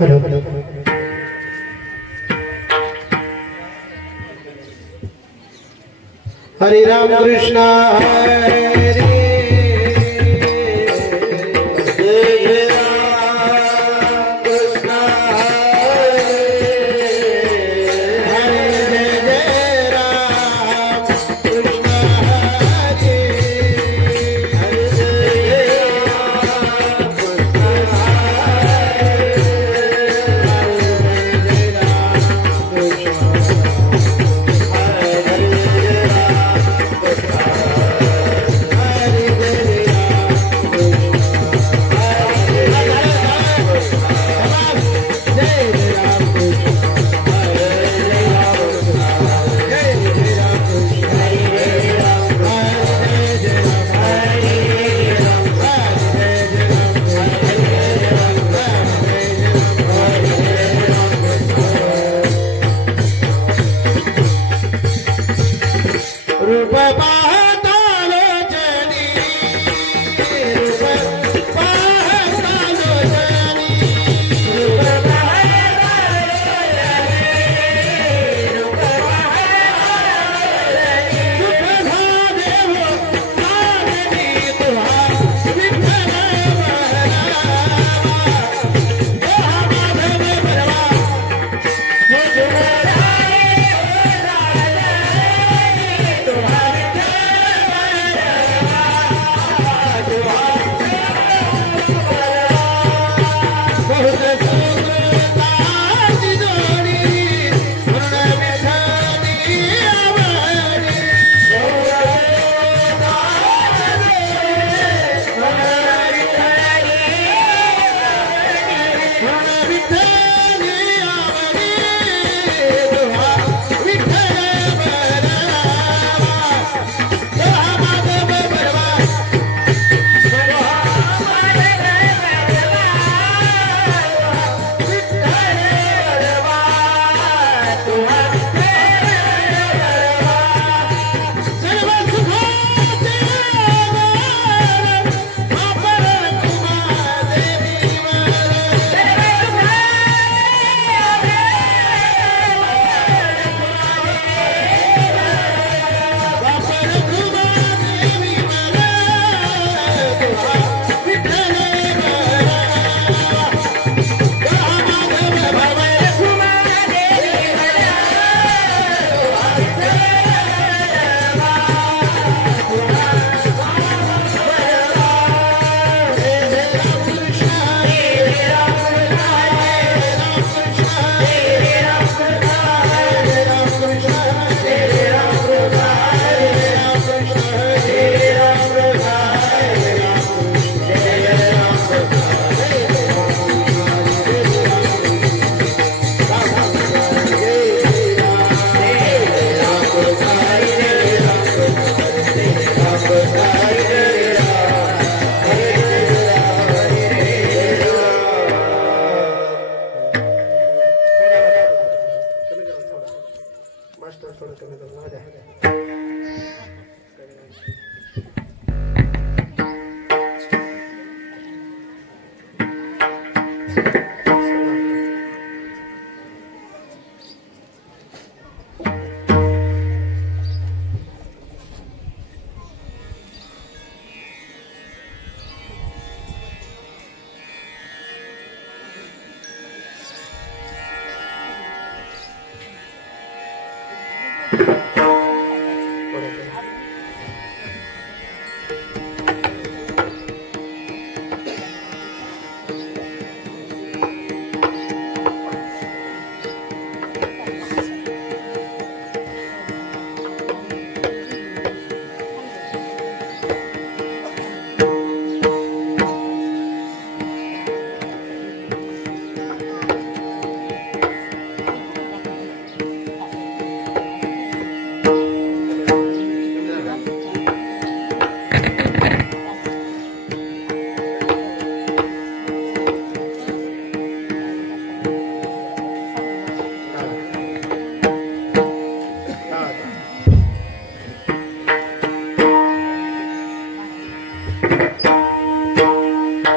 Hello हरे राम कृष्ण हरे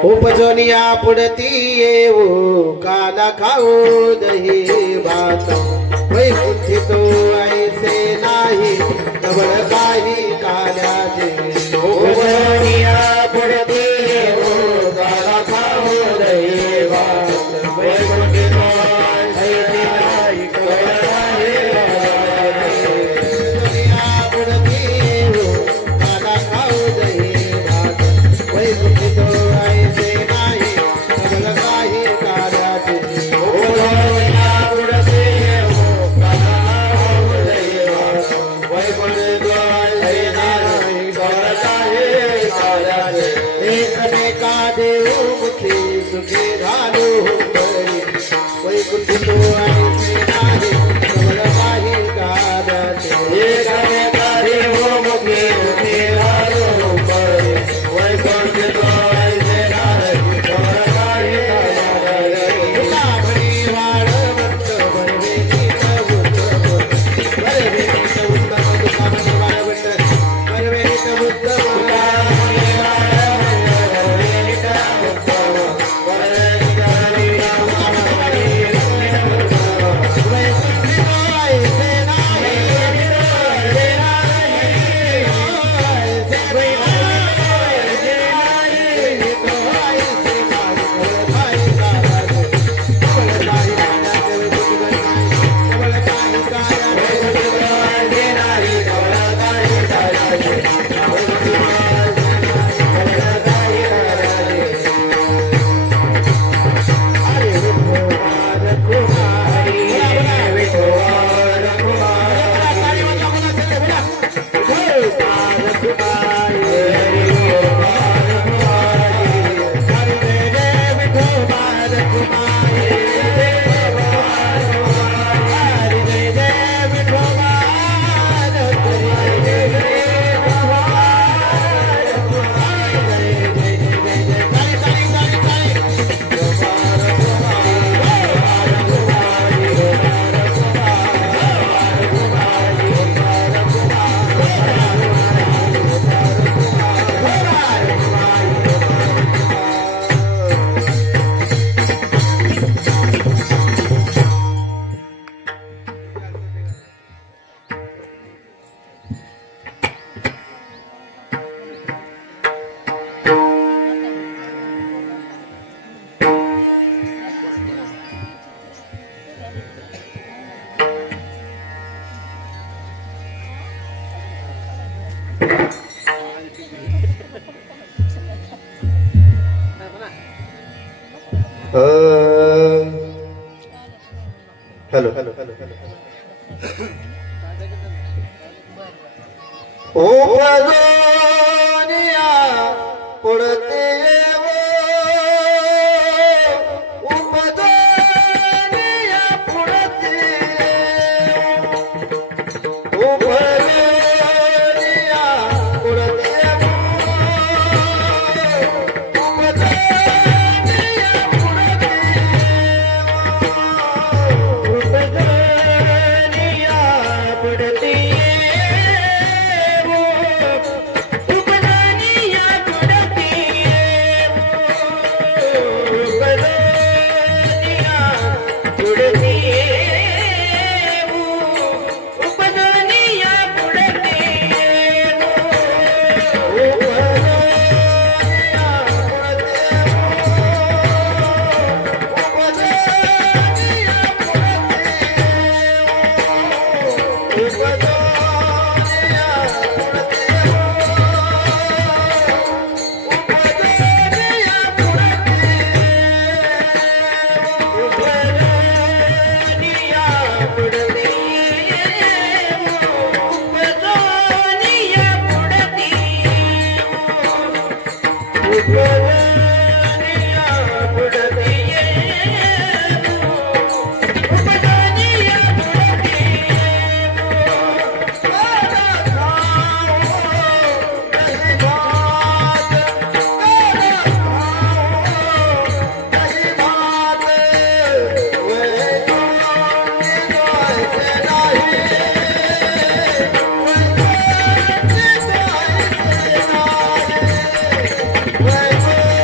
उपजोनिया पुढती येऊ काला खाऊ दही भात वैकुंठित ऐसे नाही डबल काही काल्याचे उपजोनिया पुढती येऊ काला खाऊ दही भात वैकुंठित ऐसे नाही डबल काही उपजोनिया पुढती येऊ काला खाऊ दही भात वैकुंठित ऐसे नाही डबल काही काल्याचे उपजोनिया पुढती येऊ काला खाऊ दही भात वैकुंठित ऐसे नाही डबल काही काल्याचे एकमेका देऊ मुठी सुखी घालू परी वैकुंठित ऐसे नाही डबल काही काल्याचे एकमेका देऊ मुठी सुखी घालू परी वैकुंठित ऐसे नाही डबल काही काल्याचे तुकाभणी वाळवंत बरवेली बुद्ध बरवेली उत्तम तुकाभणी वाळवंत बरवेली बुद्ध हेलो उपजोनिया पुढती येऊ उपजोनिया पुढती येऊ उपजोनिया पुढती येऊ उपजोनिया पुढती येऊ उपजोनिया पुढती Wait,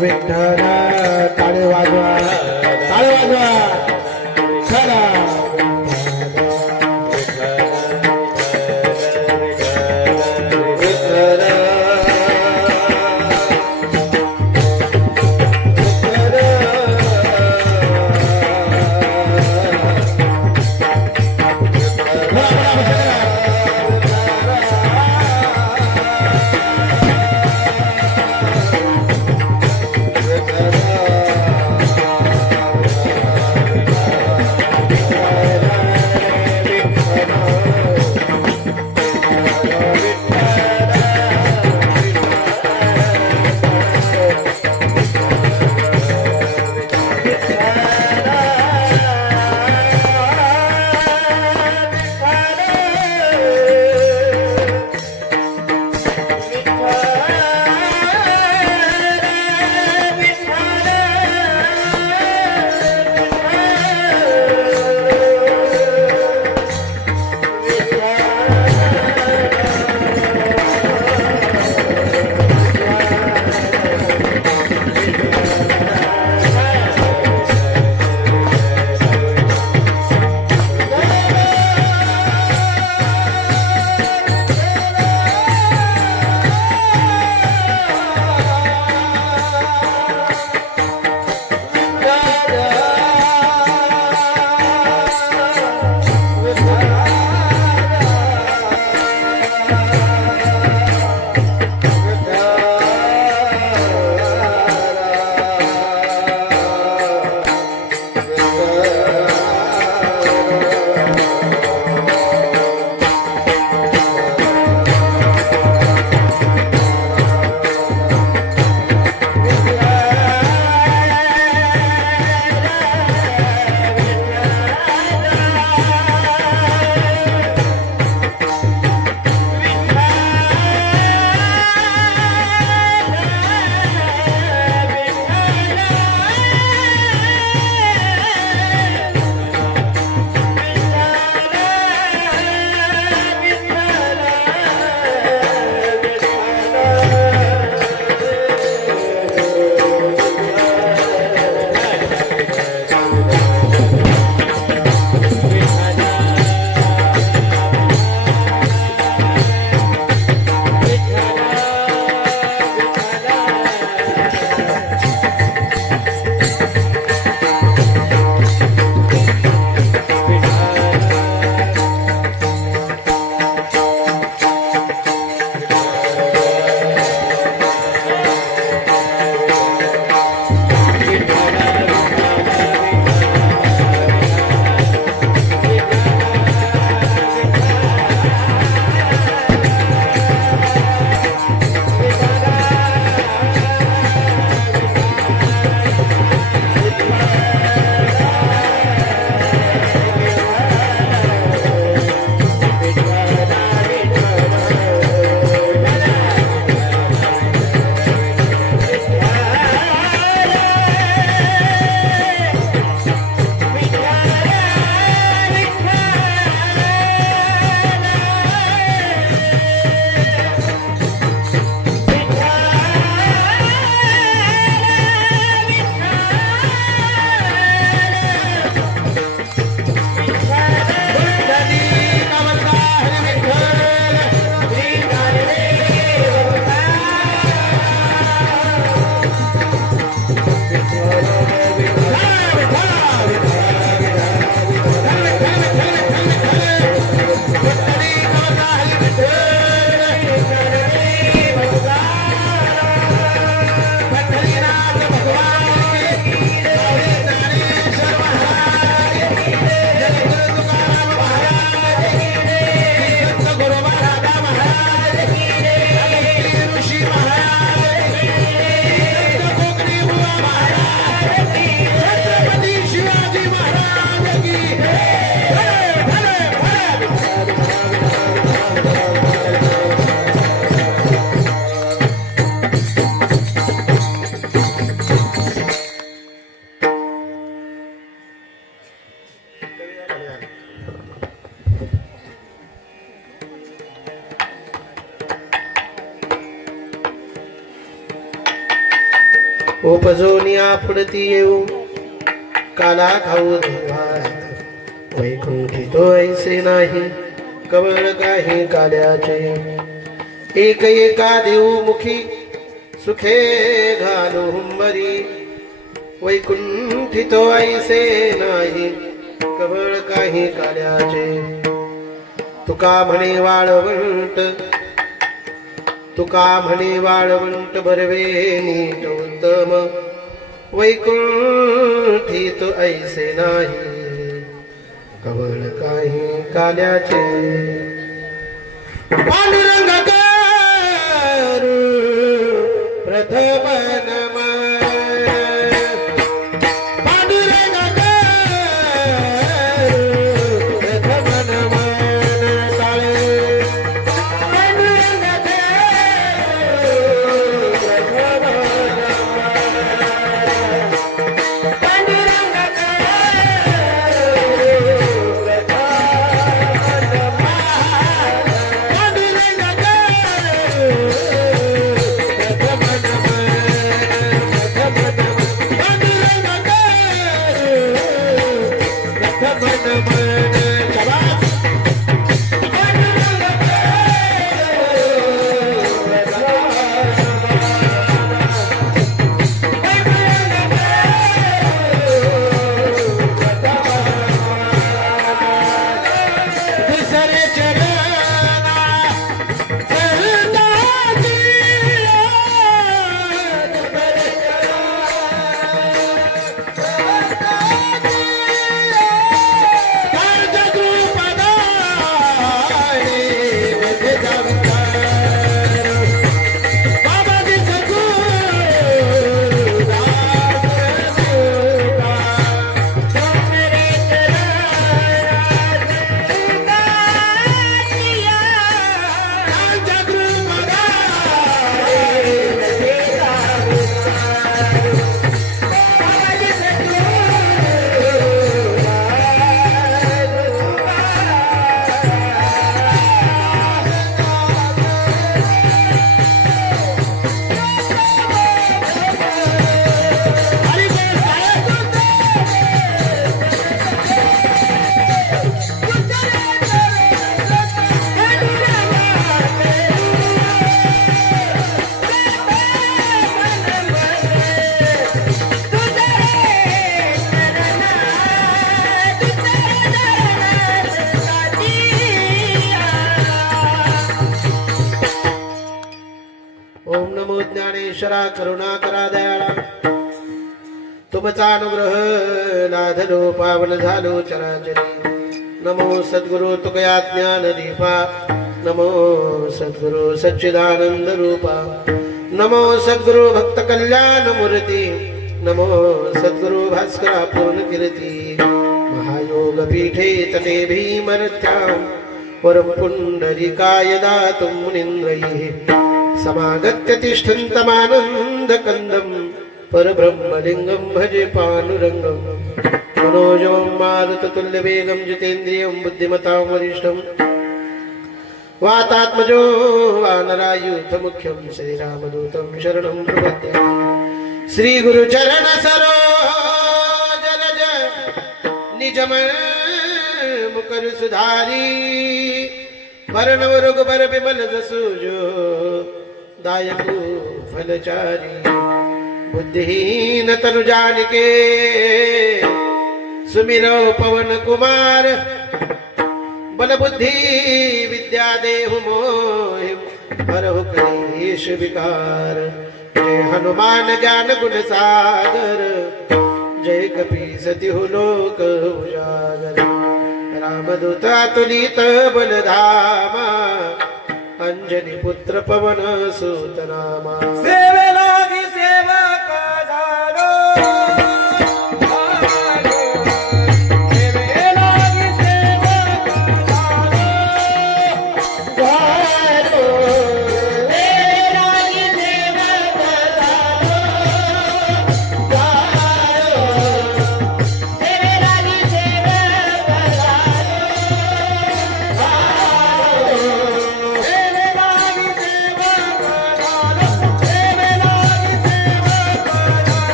विठ्ठल टाळे वाजवा टाळे वाजवा चला उपजोनी आपडती येऊ काला खाऊ देवा वैकुंठी तो ऐसे नाही कवळ काही काल्याचे एक एका देऊ मुखी सुखे घालू हुंबरी वैकुंठी तो ऐसे नाही कवळ काही काल्याचे तुका म्हणे वाळवंट बरवे नीट उत्तम वैकुंठी तो ऐसे नाही कवळ काही काल्याचे पांडुरंग करू प्रथम नमन पांडुरंग करू प्रथम नमन टाळे पांडुरंग करू प्रथम ज्ञानेश्वरा करुणाकरा दयाळा तुमचा अनुग्रह लाधलो पावन झालो चराचरी नमो सद्गुरु तुकया ज्ञान दीपा नमो सद्गुरु सच्चिदानंद रूपा नमो सद्गुरु भक्त कल्याण मूर्ती नमो सद्गुरु भास्करा पूर्ण कीर्ती महायोग पीठे तटे भीमरथ्यां वरं पुंडरीकाय दातुं मुनीन्द्रैः समागत्य तिष्ठन्तमानन्द कन्दं परब्रह्मलिङ्गं भजे पानुरङ्गं मनोजवं मारुततुल्यवेगं जितेन्द्रियं बुद्धिमतां वरिष्ठं वातात्मजो वानरायूथमुख्यं श्रीरामदूतं शरणं प्रपद्ये श्रीगुरुचरण सरोज रज निजमन मुकर सुधारी वरणवरुग बर बिमल जसूजो दायकु फलचारी बुद्धिहीन तनु जानिके सुमिरो पवन कुमार बल बुद्धि विद्या देहु मोहि हरहु क्लेश विकार जय हनुमान ज्ञान गुण सागर जय कपीसतिहु लोक उजागर रामदूत अतुलित बलधामा अंजनी पुत्र पवन सुत नामा सेवे लागी सेवक झालो सेवे लागी सेवक झालो सेवे लागी सेवक झालो सेवे लागी सेवक झालो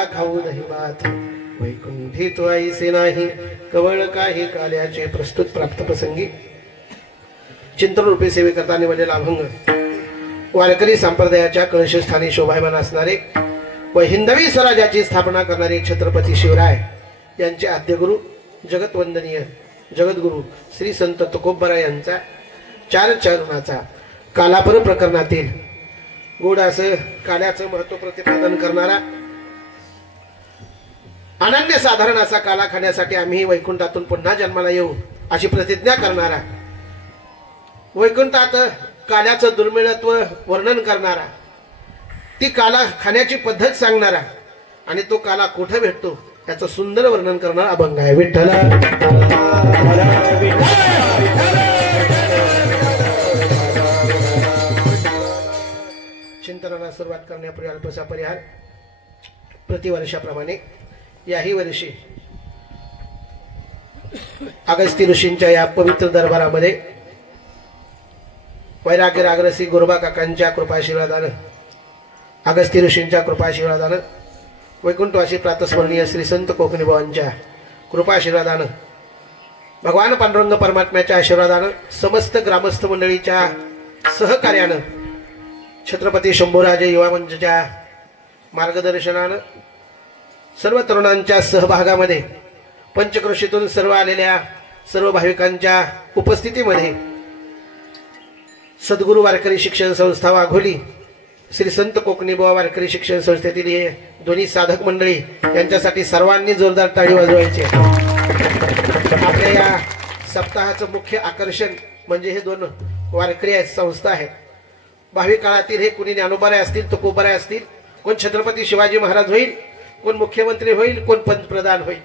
काला खाऊ दही भात वैकुंठी तो ऐसे नाही कवळ काही काल्याचे प्रस्तुत प्राप्त प्रसंगी चिंतन रूपी सेवे करता निवडलेला अभंग वारकरी संप्रदायाच्या कळशस्थानी शोभायमान असणारे व हिंदवी स्वराज्याची स्थापना करणारे छत्रपती शिवराय यांचे आद्यगुरु जगतवंदनीय जगद्गुरु श्री संत तुकोबरा यांचा चार चरणाचा कालापर प्रकरणातील गोड असं काल्याचं महत्व प्रतिपादन करणारा अनन्य साधारण असा काला खाण्यासाठी आम्ही वैकुंठातून पुन्हा जन्माला येऊ अशी प्रतिज्ञा करणारा वैकुंठात काल्याचं दुर्मिळत्व वर्णन करणारा ती काला खाण्याची पद्धत सांगणारा आणि तो काला कुठे भेटतो याचं सुंदर वर्णन करणारा अभंग आहे. विठ्ठल चिंतनाला सुरुवात करण्यापूर्वी अल्पसा परिहार. प्रतिवर्षाप्रमाणे याही वर्षी अगस्ती ऋषींच्या या पवित्र दरबारामध्ये वैराग्य रागरसी गुरुबा काकांच्या कृपाशीर्वादानं अगस्ती ऋषींच्या कृपाशीर्वादानं वैकुंठवासी प्रातस्मरणीय श्री संत कोकणी भावांच्या कृपाशीर्वादानं भगवान पांडुरंग परमात्म्याच्या आशीर्वादानं समस्त ग्रामस्थ मंडळीच्या सहकार्यानं छत्रपती शंभूराजे युवा मंचच्या मार्गदर्शनानं सर्व तरुणांच्या सहभागामध्ये पंचक्रोशीतून सर्व आलेल्या सर्व भाविकांच्या उपस्थितीमध्ये सद्गुरू वारकरी शिक्षण संस्था वाघोली श्री संत कोकणी बुवा वारकरी शिक्षण संस्थेतील हे दोन्ही साधक मंडळी यांच्यासाठी सर्वांनी जोरदार टाळी वाजवायची. आपल्या या सप्ताहाचं मुख्य आकर्षण म्हणजे हे दोन वारकरी आहेत संस्था आहेत. भावी काळातील हे कुणी ज्ञानोबाराय असतील तुकोबाराय असतील, कोण छत्रपती शिवाजी महाराज होईल, कोण मुख्यमंत्री होईल, कोण पंतप्रधान होईल,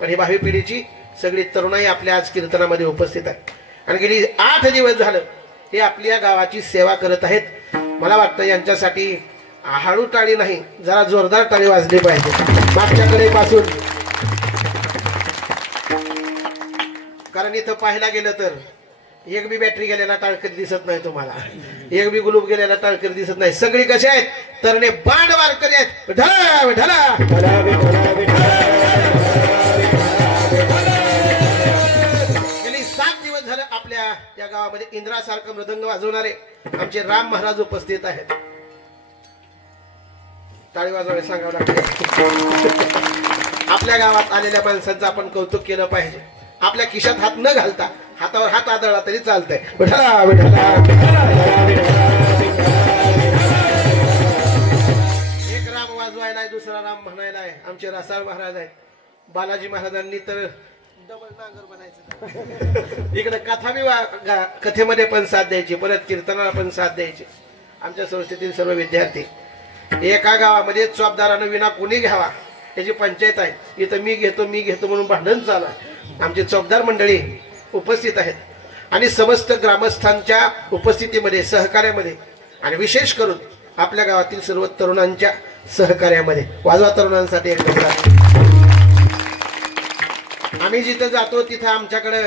पण ही भावी पिढीची सगळी तरुणाई आपल्या आज कीर्तनामध्ये उपस्थित आहे आणि गेली 8 दिवस झालं हे आपल्या गावाची सेवा करत आहेत. मला वाटतं यांच्यासाठी हळू टाळी नाही जरा जोरदार टाळी वाजली पाहिजे. मागच्याकडे पासून कारण इथं पाहायला गेलं तर एक बी बॅटरी गेलेला टाळकरी दिसत नाही तुम्हाला, एक बी गुलूब गेलेला टाळकरी दिसत नाही. सगळी कसे आहेत तरणे बाण वारकरी आहेत. ढला विठला गेली 7 दिवस झालं आपल्या या गावामध्ये इंद्रासारखं मृदंग वाजवणारे आमचे राम महाराज उपस्थित आहेत. टाळी वाजवायला सांगावं लागतं. आपल्या गावात आलेल्या माणसांचं आपण कौतुक केलं पाहिजे. आपल्या खिशात हात न घालता हातावर हात आदळला तरी चालतंय. विठला विठला एक राम वाजवायला दुसरा राम म्हणायला आहे. आमचे रसाळ महाराज आहेत. बालाजी महाराजांनी तर डबल नांगर बनायचं. इकडे कथा बी कथेमध्ये पण साथ द्यायची, परत कीर्तनाला पण साथ द्यायची. आमच्या संस्थेतील सर्व विद्यार्थी एका गावामध्ये चौबदारानं विना कोणी घ्यावा याची पंचायत आहे. इथं मी घेतो म्हणून भांडण चालू आहे. आमचे चौबदार मंडळी उपस्थित आहेत आणि समस्त ग्रामस्थांच्या उपस्थितीमध्ये सहकार्यामध्ये आणि विशेष करून आपल्या गावातील सर्व तरुणांच्या सहकार्यामध्ये वाजवा तरुणांसाठी एक आम्ही जिथं जातो तिथं आमच्याकडे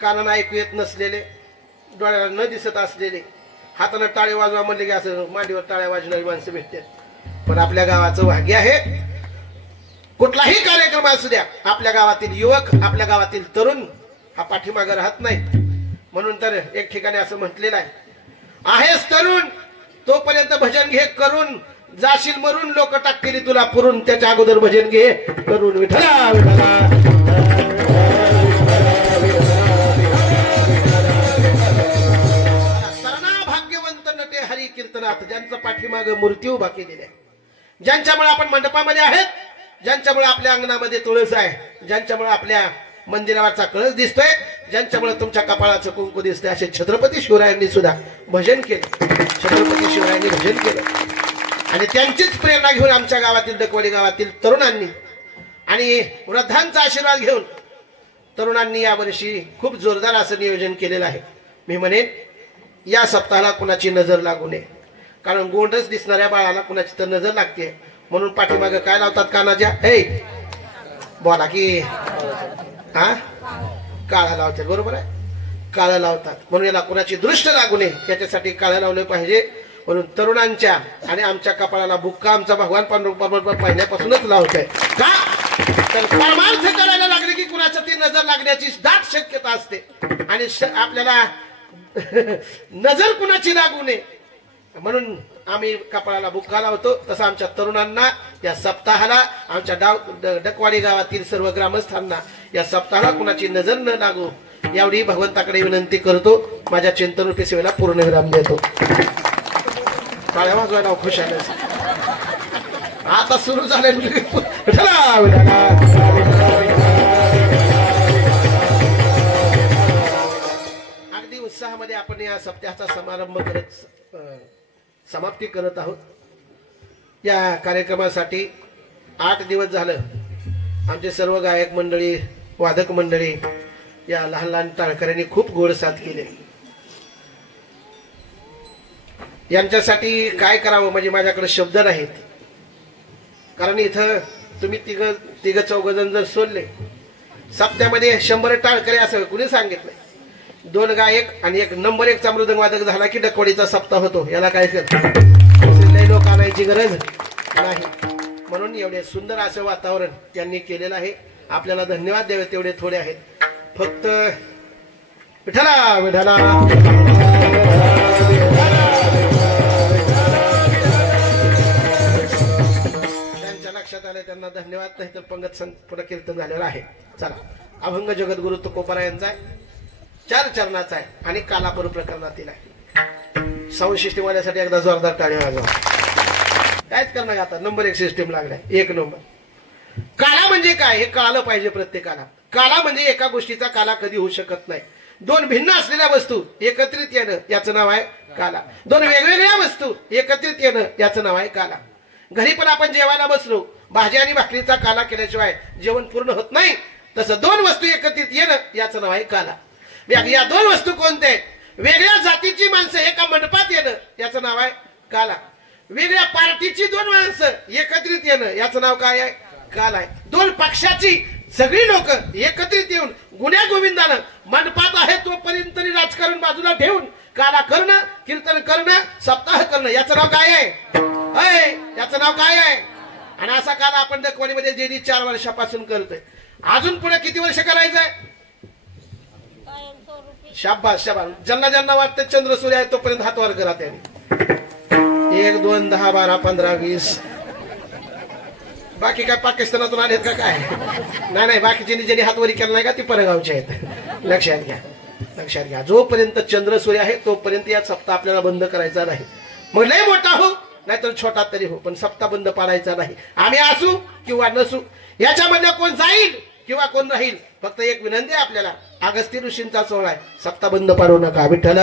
कानानं ऐकू येत नसलेले, डोळ्याला न दिसत असलेले, हातानं टाळे वाजवा म्हणले की असं मांडीवर टाळ्या वाजणारी माणसं भेटतात. पण आपल्या गावाचं भाग्य आहे. कुठलाही कार्यक्रम असू द्या आपल्या गावातील युवक आपल्या गावातील तरुण हा पाठीमागे राहत नाही. म्हणून तर एक ठिकाणी असं म्हटलेलं आहे, आहेस तरुण तोपर्यंत भजन घे करून, जाशील मरून लोक टाकतील तुला पुरून, त्याच्या अगोदर भजन घे करून. विठला विठला भाग्यवंत नटे हरी कीर्तनात ज्यांचा पाठीमागे मूर्ती उभा केलेली आहे, ज्यांच्यामुळे आपण मंडपामध्ये आहेत, ज्यांच्यामुळे आपल्या अंगणामध्ये तुळस आहे, ज्यांच्यामुळे आपल्या मंदिरावरचा कळस दिसतोय, ज्यांच्यामुळे तुमच्या कपाळाचं कुंकू दिसतंय, असे छत्रपती शिवरायांनी सुद्धा भजन केलं. छत्रपती शिवरायांनी भजन केलं आणि त्यांचीच प्रेरणा घेऊन आमच्या गावातील डकवडी गावातील तरुणांनी आणि वृद्धांचा आशीर्वाद घेऊन तरुणांनी यावर्षी खूप जोरदार असं नियोजन केलेलं आहे. मी म्हणेन या सप्ताहाला कुणाची नजर लागू नये, कारण गोंडच दिसणाऱ्या बाळाला कुणाची तर नजर लागते. म्हणून पाठीमागे काय लावतात कानाच्या, हे बोला की हा काळा लावतात. बरोबर आहे, काळा लावतात. म्हणून याला कुणाची दृष्ट लागू नये याच्यासाठी काळा लावलं पाहिजे. म्हणून तरुणांच्या आणि आमच्या कपाळाला बुक्का आमचा भगवान पांडुरंग पहिल्यापासूनच लावतोय का तर परमार्थ करायला लागले की कुणाच्या ती नजर लागण्याची दाट शक्यता असते आणि आपल्याला नजर कुणाची लागू नये म्हणून आम्ही कपाळाला बुक्का लावतो. तसं आमच्या तरुणांना या सप्ताहाला आमच्या डकवाडी गावातील सर्व ग्रामस्थांना या सप्ताहाला कुणाची नजर न लागू एवढी भगवंताकडे विनंती करतो. माझ्या चिंतनरूपी सेवेला पूर्ण विराम देतो. टाळ्या वाजवायला खुश आहे. आता सुरू झाले. अगदी उत्साहामध्ये आपण या सप्ताहाचा समारंभ करत समाप्ती करत आहोत. या कार्यक्रमासाठी 8 दिवस झालं आमचे सर्व गायक मंडळी वादक मंडळी या लहान लहान टाळकऱ्यांनी खूप गोड साथ केले. यांच्यासाठी काय करावं म्हणजे माझ्याकडे शब्द नाहीत. कारण इथं तुम्ही तिघ चौघजण जर सोडले सप्त्यामध्ये 100 टाळकरे असं कुणी सांगितलंय. 2 गायक आणि 1 नंबर 1चा मृदंग वादक झाला की डकवाडीचा सप्ताह होतो. याला काय करत लोक आणायची गरज नाही. म्हणून एवढे सुंदर असं वातावरण यांनी केलेलं आहे. आपल्याला धन्यवाद द्यावे तेवढे थोडे आहेत. फक्त विठ्ठला विठ्ठला त्यांच्या लक्षात आले त्यांना धन्यवाद नाही तर पंगत पुढे कीर्तन झालेलं आहे. चला अभंग जगद्गुरु तुकोबारा यांचा आहे 4 चरणाचा आहे आणि कालापूर प्रकरणातील आहे. साऊंड सिस्टीम वाल्यासाठी एकदा जोरदार टाळी वाजवा. कायच करणार आता नंबर 1 सिस्टीम लागलाय 1 नंबर. काला म्हणजे काय हे कळालं पाहिजे प्रत्येकाला. काला म्हणजे एका गोष्टीचा काला कधी होऊ शकत नाही. 2 भिन्न असलेल्या वस्तू एकत्रित येणं याचं नाव आहे काला. 2 वेगवेगळ्या वस्तू एकत्रित येणं याचं नाव आहे काला. घरी पण आपण जेवायला बसलो भाजी आणि भाकरीचा काला केल्याशिवाय जेवण पूर्ण होत नाही. तसं 2 वस्तू एकत्रित येणं याचं नाव आहे काला. या 2 वस्तू कोणत्या आहेत? वेगळ्या जातीची माणसं एका मंडपात येणं याचं नाव आहे काला. वेगळ्या पार्टीची 2 माणसं एकत्रित येणं याचं नाव काय आहे? काला आहे. 2 पक्षाची सगळी लोक एकत्रित येऊन गुण्या गोविंदानं मंडपात आहे तोपर्यंत राजकारण बाजूला ठेवून काला करणं कीर्तन करणं सप्ताह करणं याचं नाव काय आहे? याचं नाव काय आहे? आणि असा काला आपण डकवाडीमध्ये गेली 4 वर्षापासून करतोय. अजून पुढे किती वर्ष करायचंय? शाबास शाबास. ज्यांना ज्यांना वाटतं चंद्र सूर्य आहे तोपर्यंत हात वर करा. त्यांनी 1 2 10 12 15 20 बाकी काय पाकिस्तानातून आलेत का काय? नाही बाकीचे ज्यांनी हातवरी केला नाही का ती परगावचे आहेत. लक्षात घ्या जोपर्यंत चंद्र सूर्य आहे तोपर्यंत या सप्ताह आपल्याला बंद करायचा नाही. मग लय मोठा हो नाहीतर छोटा तरी हो पण सप्ताह बंद पाडायचा नाही. आम्ही असू किंवा नसू याच्यामध्ये कोण जाईल किंवा कोण राहील फक्त एक विनंती आहे आपल्याला. अगस्ती ऋषींचा सोहळा आहे सप्ताह बंद पाडू नका. विठ्ठल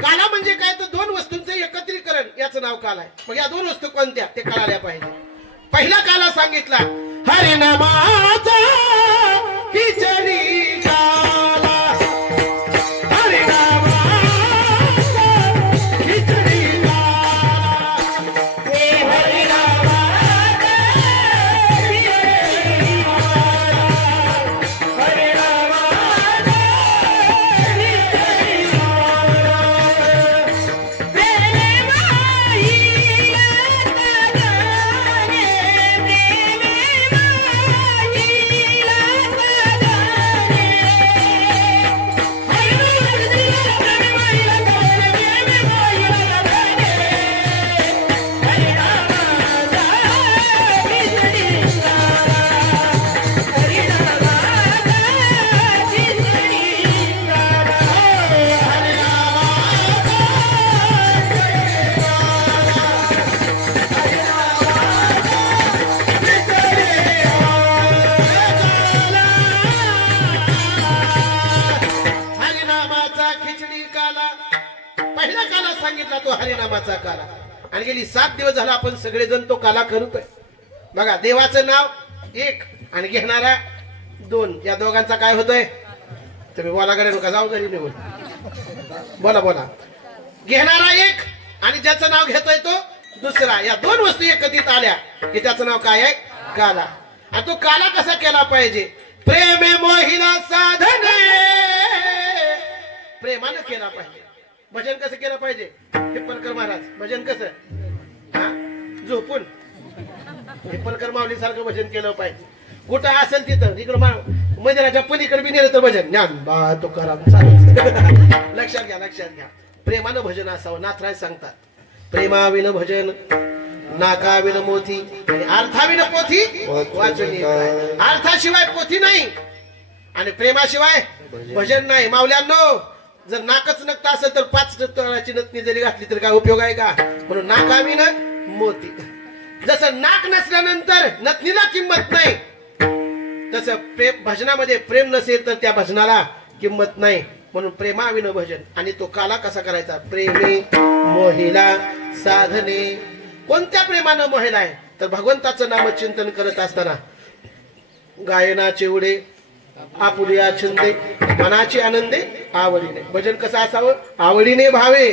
काला म्हणजे काय तर 2 वस्तूंचं एकत्रीकरण याचं नाव काला आहे. मग या 2 वस्तू कोणत्या ते कळाल्या पाहिजे. पहिला काला सांगितला हरिनामाचा खिचडी काला. हरिनामाचा खिचडी सांगितला तो हरिनामाचा काला. आणि गेली 7 दिवस झाला आपण सगळेजण तो काला करतोय. बघा देवाचं नाव 1 आणि घेणारा 2 या दोघांचा काय होतोय? तुम्ही बोला कडे नका जाऊ घरी निघून बोला. घेणारा 1 आणि ज्याचं नाव घेतोय तो दुसरा. या 2 वस्तू एकत्रित आल्या की त्याचं नाव काय आहे? काला. आणि तो काला कसा केला पाहिजे? प्रेमे मोहिला साधने प्रेमानं केला पाहिजे. भजन कसं केलं पाहिजे हिप्पलकर महाराज? भजन कसं? हा झोपून हिप्पलकर माऊली सारखं भजन केलं पाहिजे. कुठं असेल तिथं इकडं मंदिराच्या पलीकडे बी नेलं तर भजन ज्ञान बा तुकाराम चालू. लक्षात घ्या लक्षात घ्या. प्रेमानं भजन असावं. नाथराय सांगतात प्रेमाविन भजन नाकाविन मोती आणि अर्थाविन पोथी वाचून. अर्थाशिवाय पोथी नाही आणि प्रेमाशिवाय भजन नाही. माऊल्यांनो जर नाकच नकटा असेल तर 5 तोळ्याची नथनी जरी घातली तर काय उपयोग आहे का? म्हणून नाकाविन मोती. जसं नाक नसल्यानंतर नथनीला किंमत नाही तसं प्रेम भजनामध्ये प्रेम नसेल तर त्या भजनाला किंमत नाही. म्हणून प्रेमाविन भजन. आणि तो काला कसा करायचा? प्रेमे मोहिला साधने. कोणत्या प्रेमानं मोहिला आहे तर भगवंताचं नामचिंतन करत असताना गायनाचे उडे आपुलिया छंदे मनाची आनंदे आवडीने. भजन कसं असावं? आवडीने भावे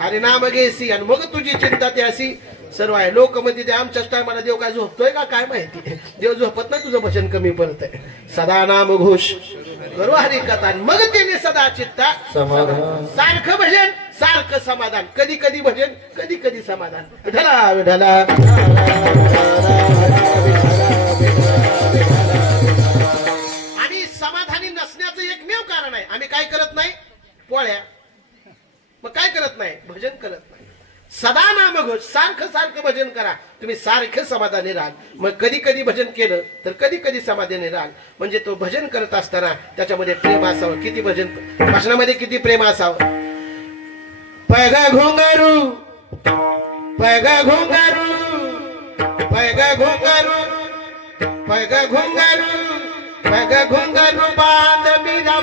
हरिनाम घेसी आणि मग तुझी चिंता त्यासी सर्व आहे. लोक म्हणते आमच्याच टायमाला देव काय झोपतोय का काय माहिती? देव झोपत नाही, तुझं भजन कमी पडत आहे. सदा नाम घोष करू हरी कथा मग त्याने सदा चित्ता समाधान. सारखं भजन सारखं समाधान. कधी कधी भजन कधी कधी समाधान. विठला विठला. आणि समाधानी नसण्याचं एकमेव कारण आहे आम्ही काय करत नाही? पोळ्या. मग काय करत नाही? भजन करत नाही. सदा नाम घोष सारखं सारखं भजन करा तुम्ही सारखे समाधानी राहाल. मग कधी कधी भजन केलं तर कधी कधी समाधानी राहाल. म्हणजे तो भजन करत असताना त्याच्यामध्ये प्रेम असावं. किती भजन भजनामध्ये किती प्रेम असावं. पैगा घोंगारू पैगा घोंगारू पैगा घोंगारू पैगा घोंगारू पैगा घोंगारू बांध मीरा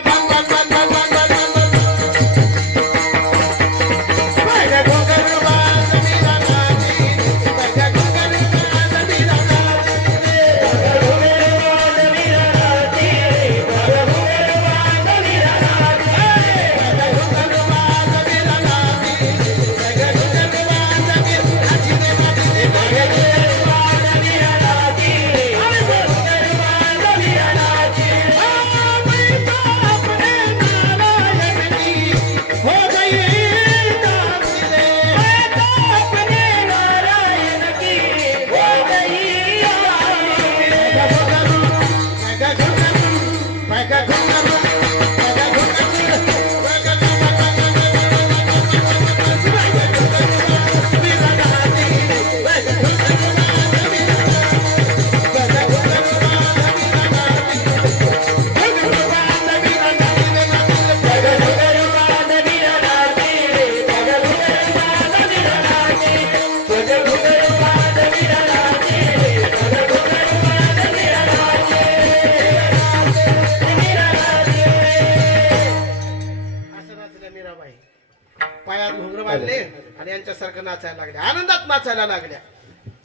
आणि यांच्यासारखं नाचायला लागल्या. आनंदात नाचायला लागल्या.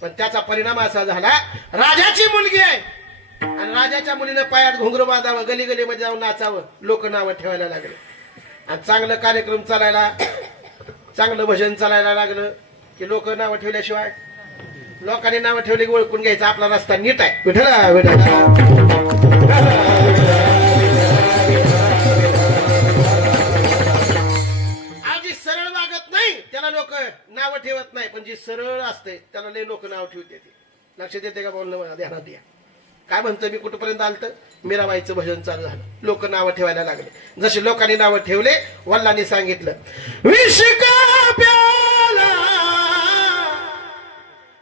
पण त्याचा परिणाम असा झाला राजाची मुलगी आहे आणि राजाच्या मुलीने पायात घुंगरू बांधावं गली गलीमध्ये जाऊन नाचावं. लोक नावं ठेवायला लागले आणि चांगलं कार्यक्रम चालायला चांगलं भजन चालायला लागलं की लोक नावं ठेवल्याशिवाय लोकांनी नावं ठेवली की ओळखून घ्यायचं आपला रस्ता नीट आहे. विठला विठला. त्याला लोक नाव ठेवत नाही पण जी सरळ असते त्याला लय लोक नाव ठेवते. लक्षात येते का? बोलणं ध्यानात या. काय म्हणतो मी? कुठपर्यंत आलतं? मीराबाईचं भजन चालू झालं. लोक नावं ठेवायला लागले. जसे लोकांनी नावं ठेवले वल्लांनी सांगितलं विष का प्याला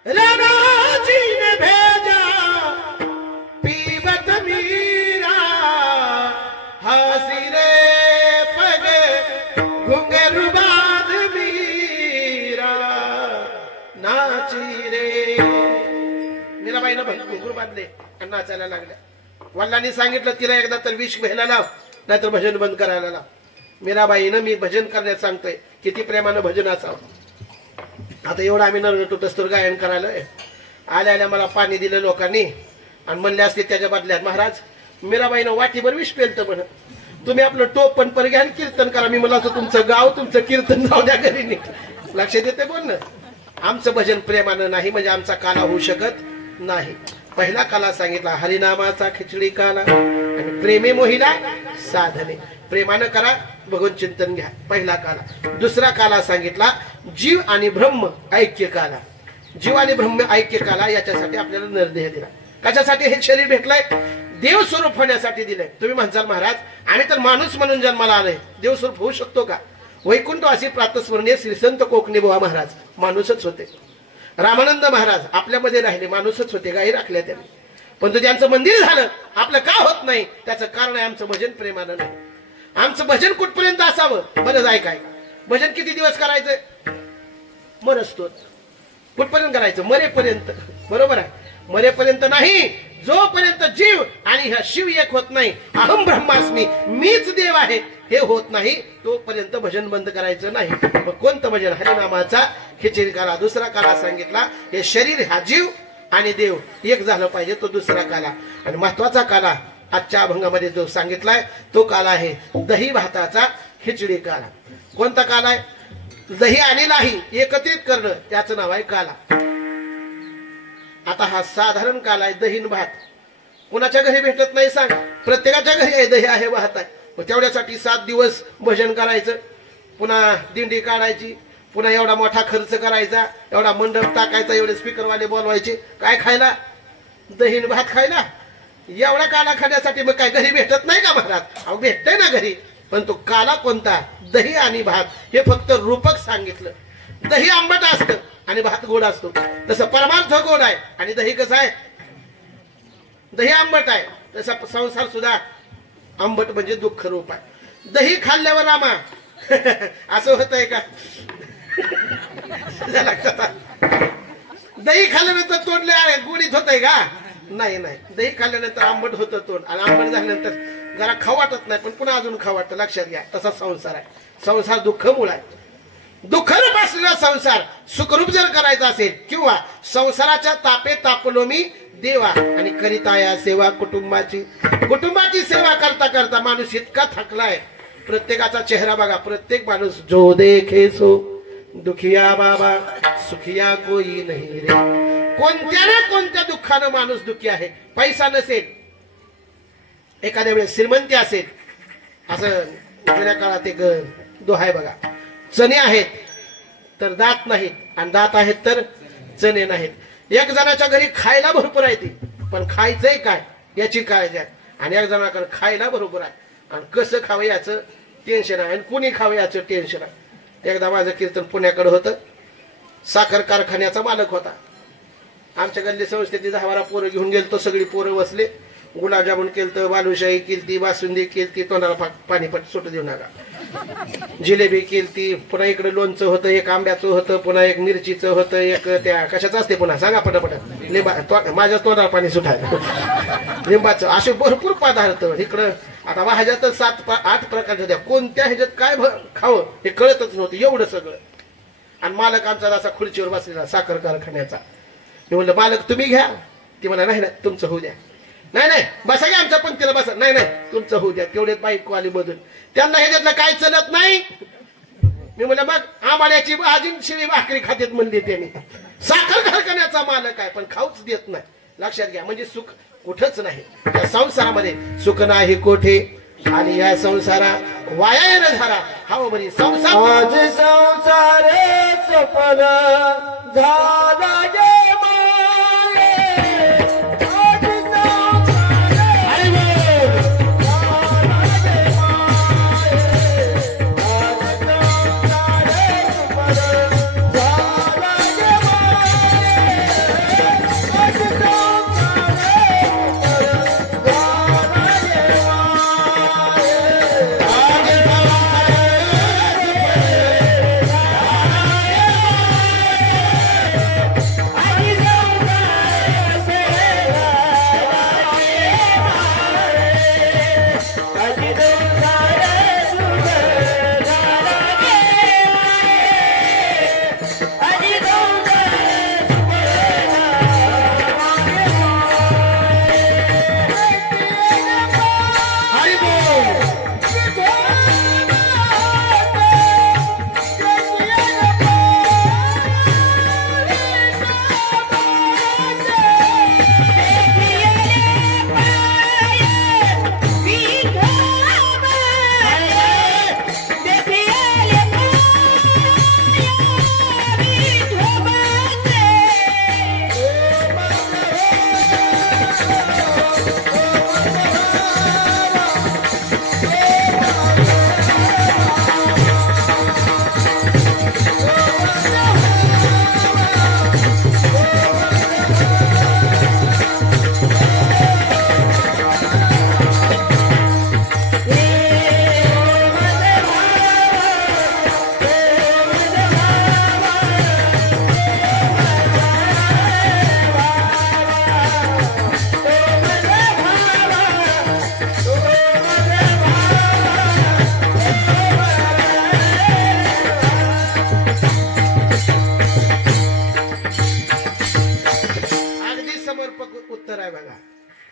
रानाजीने भेजा पीबत मीरा हसी रे पग घुंघरू बांध मीरा नाची रे. मीराबाईनं घुंगरू बांधले आणि नाचायला लागल्या. वडिलांनी सांगितलं तिला एकदा तर विष घ्यायला लाव नाहीतर भजन बंद करायला लाव. मीराबाईनं मी भजन करण्यात सांगतोय. किती प्रेमानं भजन असावं. आता एवढं आम्ही नरटुटस्तूर गायन करायला आल्या आल्या मला पाणी दिलं लोकांनी आणि म्हणले असते त्याच्या बदल्यात महाराज मीराबाईनं वाटीभर विष पेलतं म्हण तुम्ही आपलं टोप पण पर घ्या कीर्तन करा. मी मला तुमचं गाव तुमचं कीर्तन जाऊ द्या घरी निघ. लक्षात येते बोलणं. आमचं भजन प्रेमानं नाही म्हणजे आमचा काला होऊ शकत नाही. पहिला काला सांगितला हरिनामाचा खिचडी काला आणि प्रेमे मोहिला साधने. प्रेमानं करा, भगवत चिंतन घ्या. पहिला काला. दुसरा काला सांगितला जीव आणि ब्रह्म ऐक्य काला. जीव आणि ब्रह्म ऐक्य काला याच्यासाठी आपल्याला नरदेह दिला. कशासाठी हे शरीर भेटलंय? देव स्वरूप होण्यासाठी दिलंय. तुम्ही म्हणसाल महाराज आम्ही तर माणूस म्हणून जन्माला आलोय, देव स्वरूप होऊ शकतो का? वैकुंठवासी प्रातस्मरणीय श्री संत कोकणे बुवा महाराज माणूसच होते. रामानंद महाराज आपल्यामध्ये राहिले, माणूसच होते, गायी राखल्या त्यांनी. पण ज्यांचं मंदिर झालं आपलं का होत नाही? त्याचं कारण आहे आमचं भजन प्रेमानं नाही. आमचं भजन कुठपर्यंत असावं? बरं ऐकाय, भजन किती दिवस करायचं? मरस्तोच. कुठपर्यंत करायचं? मरेपर्यंत. बरोबर आहे, मरेपर्यंत नाही. जोपर्यंत जीव आणि हा शिव एक होत नाही, अहम ब्रह्मास्मी, मीच देव आहे, हे होत नाही, तोपर्यंत भजन बंद करायचं नाही. मग कोणतं भजन? हरिनामाचा खिचडी काला. दुसरा काला सांगितला हे शरीर हा जीव आणि देव एक झालं पाहिजे, तो दुसरा काला. आणि महत्वाचा काला आजच्या अभंगामध्ये जो सांगितलाय तो काला आहे दही भाताचा खिचडी काला. कोणता काला आहे? दही आणि लाही एकत्रित करणं, त्याचं नाव आहे काला. आता हा साधारण काला आहे. दही भात कुणाच्या घरी भेटत नाही सांग? प्रत्येकाच्या घरी आहे, दही आहे, भात आहे. मग तेवढ्यासाठी 7 दिवस भजन करायचं, पुन्हा दिंडी काढायची, पुन्हा एवढा मोठा खर्च करायचा, एवढा मंडप टाकायचा, एवढे स्पीकरवाले बोलवायचे. काय खायला? दही भात खायला. एवढा काला खाण्यासाठी मग काय घरी भेटत नाही का महाराज? अहो भेटतंय ना घरी, पण तो काला कोणता? दही आणि भात हे फक्त रूपक सांगितलं. दही आंबट असतं आणि भात गोड असतो. तसं परमार्थ गोड आहे आणि दही कसं आहे? दही आंबट आहे. तसा संसार सुद्धा आंबट म्हणजे दुःख रूप आहे. दही खाल्ल्यावर रामा असं होतंय का? दही खाल्ल्यानंतर तोंडले गुढीत होतंय का? नाही नाही. दही खाल्ल्यानंतर आंबट होतं तोंड, आणि आंबट झाल्यानंतर जरा खाऊ वाटत नाही, पण पुन्हा अजून खाऊ वाटतं. लक्षात घ्या, तसा संसार आहे. संसार दुःख मूळ आहे. दुःखरूप असलेला संसार सुखरूप जर करायचा असेल, किंवा संसाराच्या तापे तापलो मी देवा आणि करिता या सेवा कुटुंबाची. कुटुंबाची सेवा करता करता माणूस इतका थकलाय. प्रत्येकाचा चेहरा बघा. प्रत्येक माणूस जो देखे सो दुखिया बाबा सुखिया कोई नाही रे. कोणत्या ना कोणत्या दुःखानं माणूस दुःखी आहे. पैसा नसेल, एखाद्या वेळेस श्रीमंती असेल. असं जुन्या काळात एक दोहा आहे बघा, चणे आहेत तर दात नाहीत, आणि दात आहेत तर चणे नाहीत. एक जणाच्या घरी खायला भरपूर आहे ती, पण खायचंय काय याची काळजी आहे. आणि एक जणाकडे खायला बरोबर आहे, आणि कसं खावं याचं टेन्शन आहे, आणि कुणी खावं याचं टेन्शन आहे. एकदा माझं कीर्तन पुण्याकडे होतं. साखर कारखान्याचा मालक होता. आमच्या गल्ली संस्थेची 10-12 पोरं घेऊन गेलतो. सगळी पोरं बसले. गुलाबजामुन केलतं, बालुशाही केलती, बासुंदी केलती, तोंडाला पाणी सुटू देऊ नका, जिलेबी केलती, पुन्हा इकडे लोणचं होतं, एक आंब्याचं होतं, पुन्हा एक मिरचीचं होतं, एक त्या कशाचं असते पुन्हा सांगा पटापट. माझ्या तोंडाला पाणी सुटायला. लिंबाचं, असे भरपूर पदार्थ इकडं. आता भाज्या तर 7-8 प्रकारच्या होत्या. कोणत्या ह्याच्यात काय खावं हे कळतच नव्हतं, एवढं सगळं. आणि मालक आमचा असा खुर्चीवर बसलेला साखर कारखान्याचा. मी म्हणलं मालक तुम्ही घ्या. ती म्हणा नाही नाही तुमचं होऊ द्या. नाही नाही बसा घ्या आमच्या पंक्तीला बसा. नाही नाही तुमचं होऊ द्या. तेवढे बाईक वाली मधून त्यांना ह्याच्यातलं काय चलत नाही. मी म्हणलं मग आंबाड्याची अजून शिळी भाकरी खात्यात म्हणली त्यांनी. साखर कारखान्याचा मालक आहे पण खाऊच देत नाही. लक्षात घ्या, म्हणजे सुख कुठंच नाही. या संसारामध्ये सुख नाही कोठे, आणि या संसारा वाया न झाला हा बरी संसार. आज संसार सफल झाला गे माये. आज संसार झाला गे माये. आज संसार सफल झाला गे माये. आज संसार सफल झाला गे माये.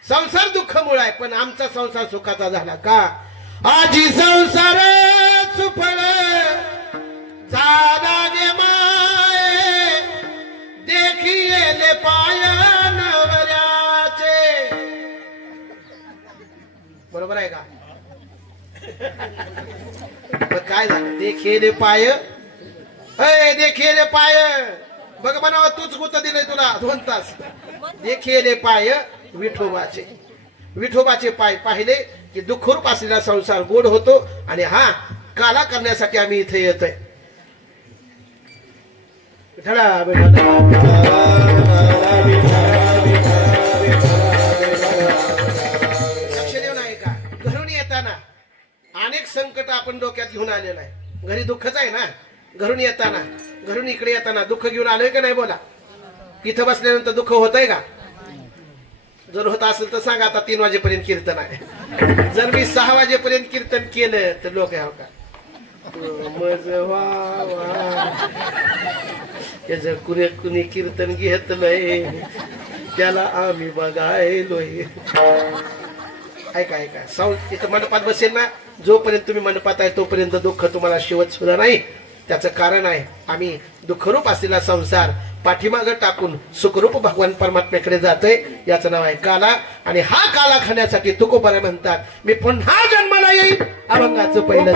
संसार दुःख मूळ आहे, पण आमचा संसार सुखाचा झाला का? आजी संसार सुफळ झाला गे माये, देखिले पाय नवऱ्याचे. बरोबर आहे का? काय झालं? देखिले पाय, अय देखिले पाय बघ म्हणावं, तूच गुत दिलंय तुला 2 तास. देखिले पाय विठोबाचे, विठोबाचे पाय पाहिले की दुःखरूप असलेला संसार गोड होतो. आणि हा काला करण्यासाठी आम्ही इथे येतोय. विठ्ठला लक्ष देऊ नाही का? घरून येताना अनेक संकट आपण डोक्यात घेऊन आलेलं आहे. घरी दुःखच आहे ना. घरून येताना, घरून इकडे येताना दुःख घेऊन आलोय का नाही? बोला. इथं बसल्यानंतर दुःख होतंय का? जर होत असेल तर सांगा. आता 3 वाजेपर्यंत कीर्तन आहे. जर मी 6 वाजेपर्यंत कीर्तन केलं तर लोक आहे का मज त्याच कुणी कीर्तन घेतलंय त्याला आम्ही बघायलोय. ऐका ऐका, इथं मंडपात बसेल ना, जोपर्यंत तुम्ही मंडपात आहे तोपर्यंत दुःख तुम्हाला शिवत सुद्धा नाही. त्याचं कारण आहे आम्ही दुःखरूप असलेला संसार पाठीमागं टाकून सुखरूप भगवान परमात्म्याकडे जातोय. याचं नाव आहे काला. आणि हा काला खाण्यासाठी तुकोबारा म्हणतात, मी पुन्हा जन्माला येईल अभंगाचं पहिलं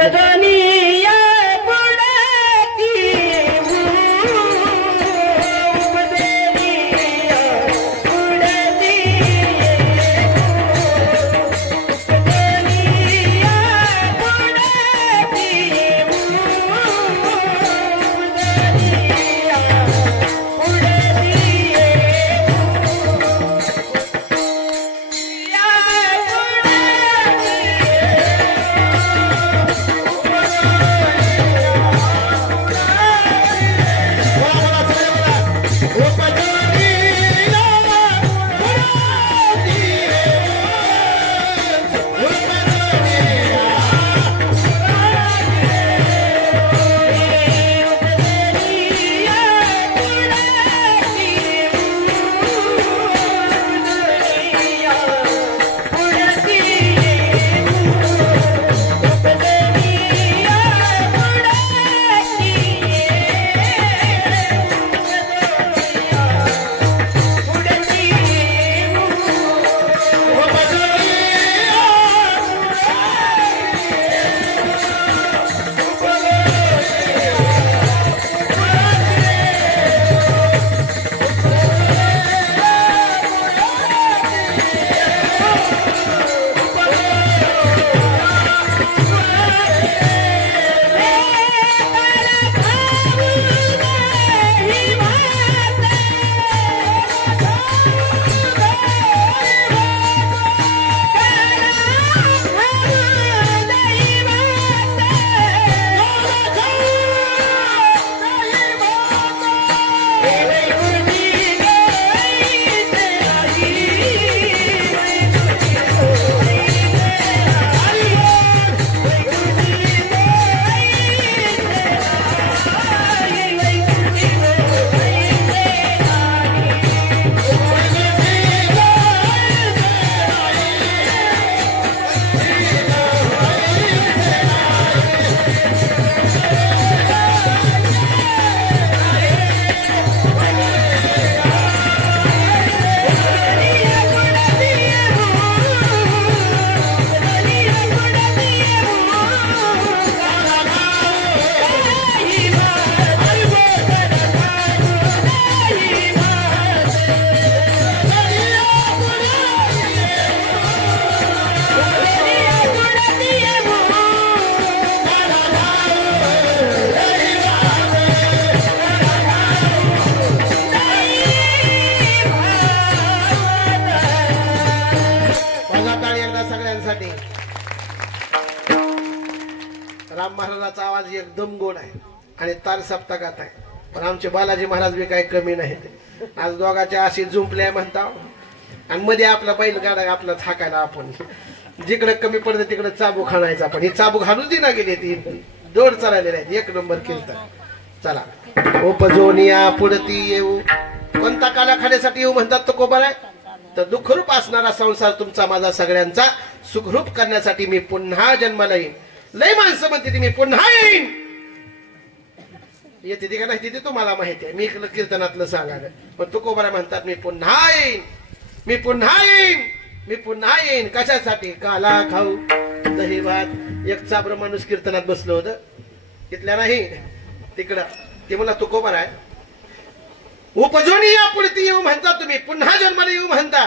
राम महाराजांचा आवाज एकदम गोड आहे आणि तार सप्तकात आहे. पण आमचे बालाजी महाराज बी काही कमी नाहीत. आज दोघाच्या अशी जुंपल्या म्हणता आणि मध्ये आपला बैलगाडा आपला थाकायला आपण जिकडे कमी पडते तिकडे चाबूक हाणायचा. आपण ही चाबूक हाणून दिना गेली ती दोड चाललेले आहेत. 1 नंबर कीर्तन. चला उपजोनिया पुढती येऊ. कोणता काला खाण्यासाठी येऊ म्हणतात तो कोबाळ आहे. तर दुःखरूप असणारा संसार तुमचा माझा सगळ्यांचा सुखरूप करण्यासाठी मी पुन्हा जन्माला येईन. लय माणसं म्हणते ती मी पुन्हा येईन, येते ती का नाही तिथे तुम्हाला माहिती आहे, मी कीर्तनातलं सांगायला. पण तुकोबारा म्हणतात मी पुन्हा येईन, मी पुन्हा येईन, मी पुन्हा येईन. कशासाठी? काला खाऊ दही भात. एक चाबर माणूस कीर्तनात बसलो होतं, तिथल्या नाही तिकडं, ते मला तुकोबारा आहे. उपजोनी या पुढती येऊ म्हणता तुम्ही, पुन्हा जन्माला येऊ म्हणता.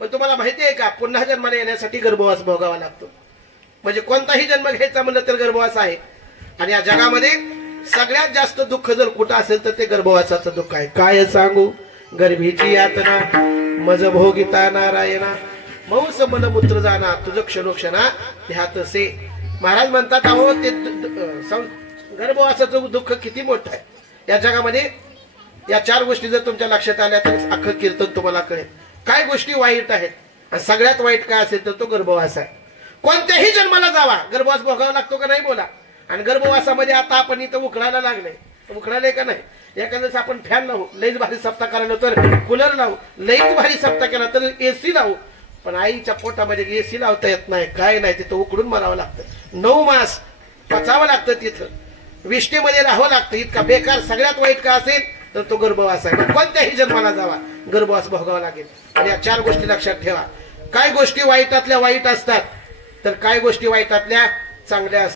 पण तुम्हाला माहिती आहे का, पुन्हा जन्माला येण्यासाठी गर्भवास भोगावा लागतो. म्हणजे कोणताही जन्म घ्यायचा म्हणलं तर गर्भवास आहे. आणि या जगामध्ये सगळ्यात जास्त दुःख जर कुठं असेल तर ते गर्भवासाचं दुःख आहे. काय सांगू गर्भीची यातना, मज भोगिता नारायणा, मौस मनमूत्र जाना, तुझं क्षणोक्षणा ह्यात से. महाराज म्हणतात अहो ते गर्भवासाचं दुःख किती मोठं आहे. या जगामध्ये या 4 गोष्टी जर तुमच्या लक्षात आल्या तर अख्खं कीर्तन तुम्हाला कळेल. काय गोष्टी वाईट आहेत आणि सगळ्यात वाईट काय असेल तर तो गर्भवास आहे. कोणत्याही जन्माला जावा गर्भवास भोगावा लागतो का नाही बोला. आणि गर्भवासामध्ये आता आपण इथं उकळायला लागले, उकळाले का नाही. एखाद्याच आपण फॅन लावू, लईच भारी सप्ताह करायला तर कूलर लावू, लईच भारी सप्ताह केला तर एसी लावू. पण आईच्या पोटामध्ये एसी लावता येत नाही, काय नाही, तिथं उकडून मारावं लागतं. 9 मास पचावं लागतं, तिथं विष्ठेमध्ये राहावं लागतं. इतका बेकार सगळ्यात वाईट का असेल तर तो गर्भवास आहे. कोणत्याही जन्माला जावा गर्भवास भोगावा लागेल. आणि या 4 गोष्टी लक्षात ठेवा. काय गोष्टी वाईटातल्या वाईट असतात तर काय गोष्टी वाईटातल्या चांगल्या असतात.